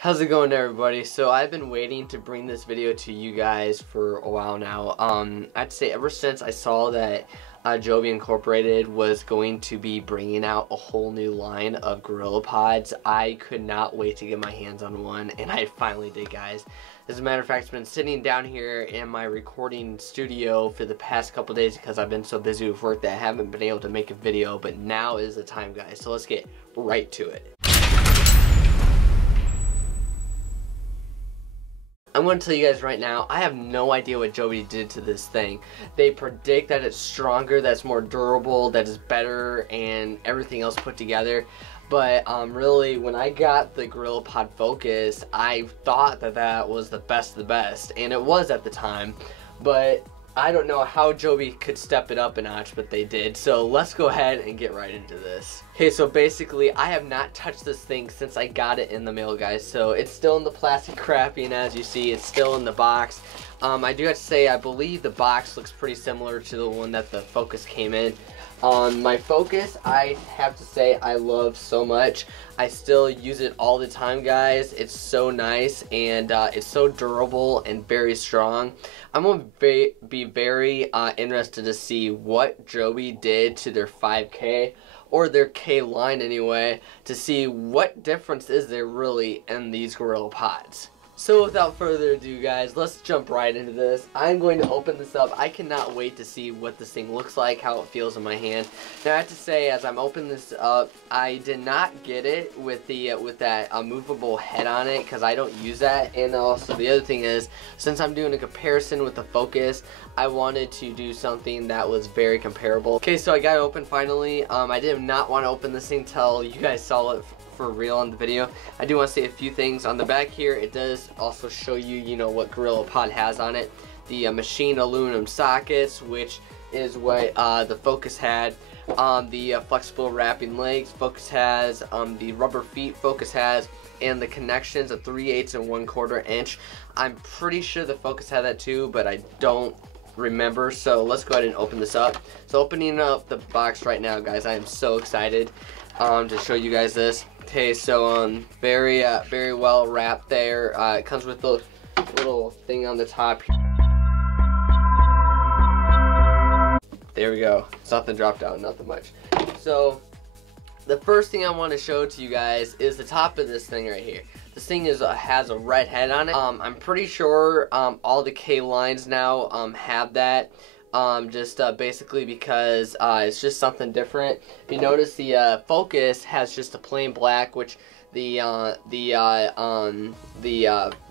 How's it going, everybody? So I've been waiting to bring this video to you guys for a while now. I'd say ever since I saw that Joby Incorporated was going to be bringing out a whole new line of GorillaPods, I could not wait to get my hands on one, and I finally did, guys. As a matter of fact, I've been sitting down here in my recording studio for the past couple days because I've been so busy with work that I haven't been able to make a video, but now is the time, guys. So let's get right to it. I'm going to tell you guys right now, I have no idea what Joby did to this thing. They predict that it's stronger, that's more durable, that is better, and everything else put together. But really, when I got the GorillaPod Focus, I thought that that was the best of the best, and it was at the time. But I don't know how Joby could step it up a notch, but they did. So let's go ahead and get right into this. Okay, so basically, I have not touched this thing since I got it in the mail, guys. So it's still in the plastic wrapping, as you see. It's still in the box. I do have to say, I believe the box looks pretty similar to the one that the Focus came in. My Focus, I have to say, I love so much. I still use it all the time, guys. It's so nice, and it's so durable and very strong. I'm going to be very interested to see what Joby did to their 5K, or their K line anyway, to see what difference is there really in these GorillaPods. So without further ado, guys, let's jump right into this. I'm going to open this up. I cannot wait to see what this thing looks like, how it feels in my hand. Now I have to say, as I'm opening this up, I did not get it with the that movable head on it, because I don't use that. And also the other thing is, since I'm doing a comparison with the Focus, I wanted to do something that was very comparable. Okay, so I got it open finally. I did not want to open this thing till you guys saw it for real on the video. I do want to say a few things. On the back here, it does also show you, what GorillaPod has on it. The machined aluminum sockets, which is what the Focus had. The flexible wrapping legs Focus has. The rubber feet Focus has. And the connections of 3/8 and 1/4 inch. I'm pretty sure the Focus had that too, but I don't remember. So let's go ahead and open this up. So opening up the box right now, guys, I am so excited to show you guys this. Okay, so very well wrapped there. It comes with the little thing on the top. There we go. It's nothing dropped down, nothing much. So the first thing I want to show to you guys is the top of this thing right here. This thing has a red head on it. I'm pretty sure all the K lines now have that. Basically because it's just something different. If you notice, the Focus has just a plain black, which the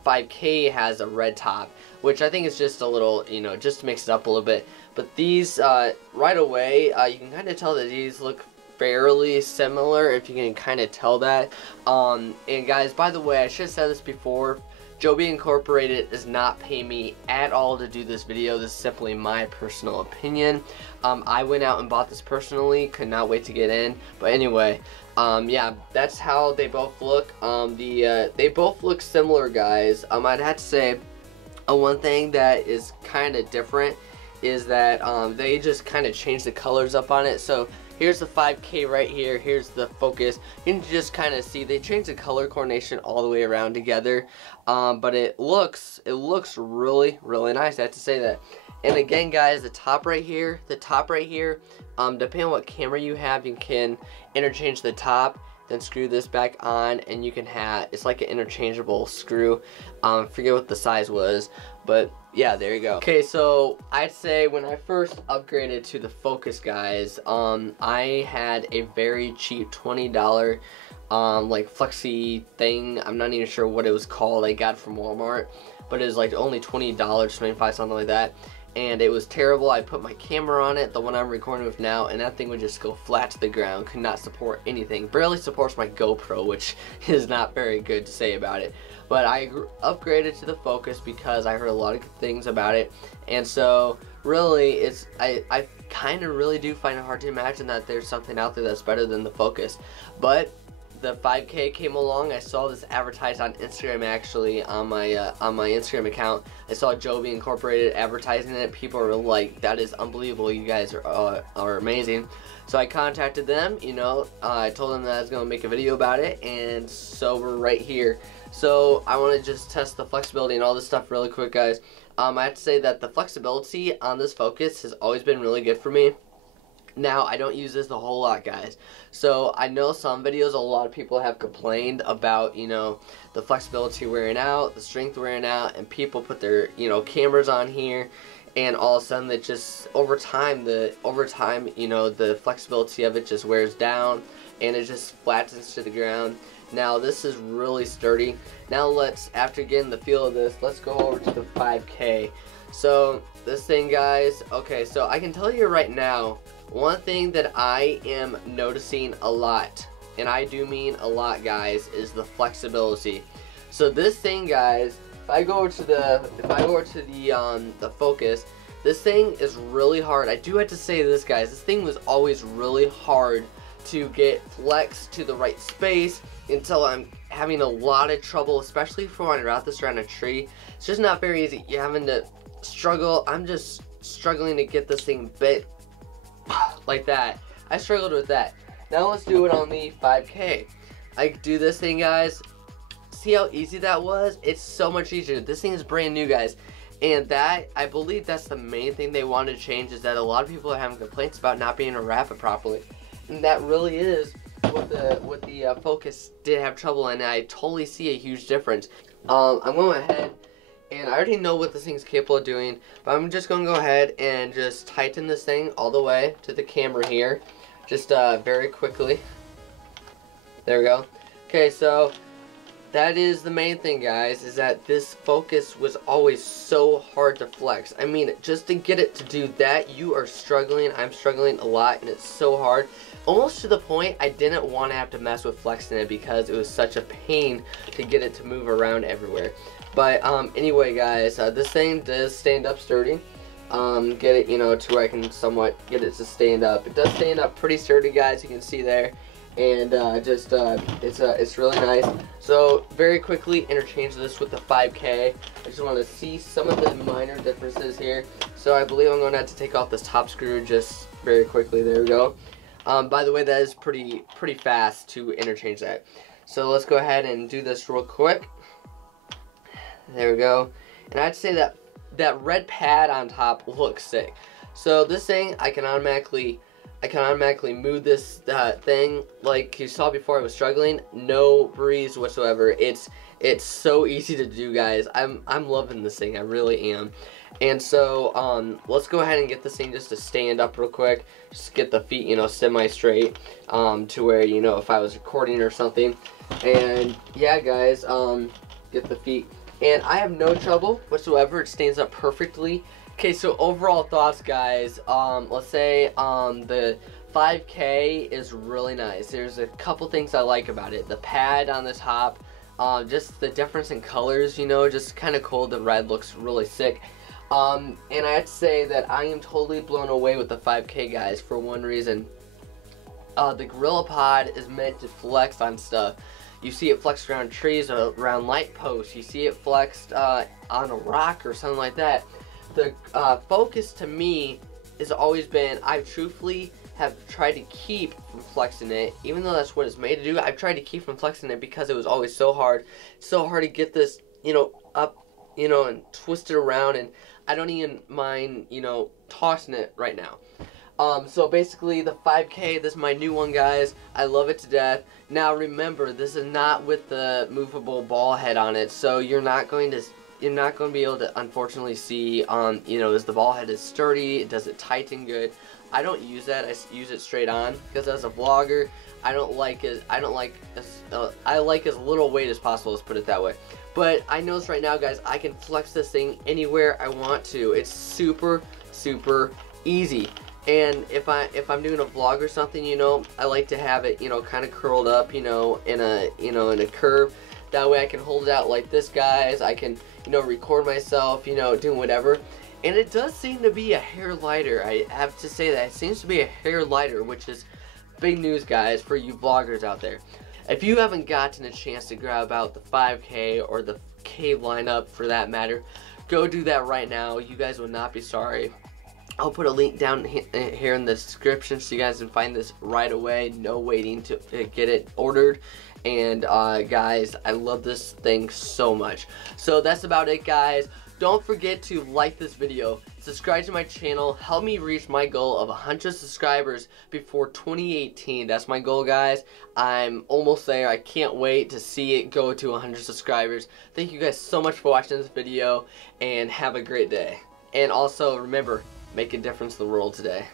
5K has a red top, which I think is just a little, just to mix it up a little bit. But these, right away, you can kind of tell that these look fairly similar, if you can kind of tell that. And guys, by the way, I should have said this before, Joby Incorporated does not pay me at all to do this video. This is simply my personal opinion. I went out and bought this personally, could not wait to get in. But anyway, yeah, that's how they both look. They both look similar, guys. I'd have to say, one thing that is kind of different is that they just kind of changed the colors up on it. So here's the 5K right here. Here's the Focus. You can just kind of see they changed the color coordination all the way around together. But it looks really nice. I have to say that. And again, guys, the top right here, depending on what camera you have, you can interchange the top, then screw this back on, and you can have, it's like an interchangeable screw. Forget what the size was, but yeah, there you go. Okay, so I'd say when I first upgraded to the Focus, guys, I had a very cheap $20 like flexi thing. I'm not even sure what it was called. I got it from Walmart, but it was like only $20, 25, something like that. And it was terrible. I put my camera on it, the one I'm recording with now, and that thing would just go flat to the ground. Could not support anything. Barely supports my GoPro, which is not very good to say about it. But I upgraded to the Focus because I heard a lot of good things about it. And so really, I kind of really do find it hard to imagine that there's something out there that's better than the Focus. But the 5K came along. I saw this advertised on Instagram, actually, on my Instagram account. I saw Joby Incorporated advertising it. People were like, "That is unbelievable! You guys are amazing." So I contacted them. I told them that I was gonna make a video about it, and so we're right here. So I want to just test the flexibility and all this stuff really quick, guys. I have to say that the flexibility on this Focus has always been really good for me. Now, I don't use this a whole lot, guys. So I know some videos, a lot of people have complained about, you know, the flexibility wearing out, the strength wearing out, and people put their, you know, cameras on here, and all of a sudden it just, over time, you know, the flexibility of it just wears down, and it just flattens to the ground. Now, this is really sturdy. Now let's, after getting the feel of this, let's go over to the 5K. So, this thing, guys, okay, so I can tell you right now, one thing that I am noticing a lot, and I do mean a lot, guys, is the flexibility. So this thing, guys, if I go over to the Focus, this thing is really hard. I do have to say this, guys, this thing was always really hard to get flexed to the right space until I'm having a lot of trouble, especially for when I wrap this around a tree. It's just not very easy. You're having to struggle. I'm just struggling to get this thing bit like that. I struggled with that. Now let's do it on the 5K. I do this thing, guys. See how easy that was? It's so much easier. This thing is brand new, guys. And that, I believe that's the main thing they want to change, is that a lot of people are having complaints about not being able to wrap it properly. And that really is what the Focus did have trouble, and I totally see a huge difference. I'm going ahead, and I already know what this thing's capable of doing, but I'm just going to go ahead and just tighten this thing all the way to the camera here, just very quickly. There we go. Okay, so that is the main thing, guys, is that this Focus was always so hard to flex. I mean, just to get it to do that, you are struggling. I'm struggling a lot, and it's so hard. Almost to the point I didn't want to have to mess with flexing it because it was such a pain to get it to move around everywhere. But anyway, guys, this thing does stand up sturdy. Get it, you know, to where I can somewhat get it to stand up. It does stand up pretty sturdy, guys. You can see there, and it's really nice. So very quickly interchange this with the 5K. I just want to see some of the minor differences here. So I believe I'm going to have to take off this top screw just very quickly. There we go. By the way, that is pretty fast to interchange that. So let's go ahead and do this real quick. There we go. And I'd say that red pad on top looks sick. So this thing, I can automatically move this thing like you saw before. I was struggling. No breeze whatsoever. It's so easy to do, guys. I'm loving this thing. I really am. And so let's go ahead and get this thing just to stand up real quick. Just get the feet, you know, semi-straight to where, you know, if I was recording or something. And yeah, guys, get the feet. And I have no trouble whatsoever. It stands up perfectly. Okay, so overall thoughts, guys. Let's say the 5K is really nice. There's a couple things I like about it. The pad on the top, just the difference in colors, you know, just kind of cool. The red looks really sick. And I have to say that I am totally blown away with the 5K, guys, for one reason. The GorillaPod is meant to flex on stuff. You see it flexed around trees, around light posts. You see it flexed on a rock or something like that. The Focus to me has always been, I truthfully have tried to keep from flexing it, even though that's what it's made to do. I've tried to keep from flexing it because it was always so hard to get this, you know, up, you know, and twist it around, and I don't even mind, you know, tossing it right now. So basically the 5K, this is my new one, guys. I love it to death. Now remember, this is not with the movable ball head on it, so you're not going to be able to unfortunately see you know, is the ball head is sturdy, does it tighten good. I don't use that. I use it straight on because as a vlogger, I like as little weight as possible, let's put it that way. But I notice right now, guys, I can flex this thing anywhere I want to. It's super easy. And if I'm doing a vlog or something, you know, I like to have it, you know, kind of curled up, you know, in a curve. That way I can hold it out like this, guys. I can, you know, record myself, you know, doing whatever. And it does seem to be a hair lighter. I have to say that it seems to be a hair lighter, which is big news, guys, for you vloggers out there. If you haven't gotten a chance to grab out the 5K or the K lineup for that matter, go do that right now. You guys will not be sorry. I'll put a link down here in the description so you guys can find this right away. No waiting to get it ordered. And guys, I love this thing so much. So that's about it, guys. Don't forget to like this video, subscribe to my channel, help me reach my goal of 100 subscribers before 2018. That's my goal, guys. I'm almost there. I can't wait to see it go to 100 subscribers. Thank you guys so much for watching this video, and have a great day. And also, remember, make a difference in the world today.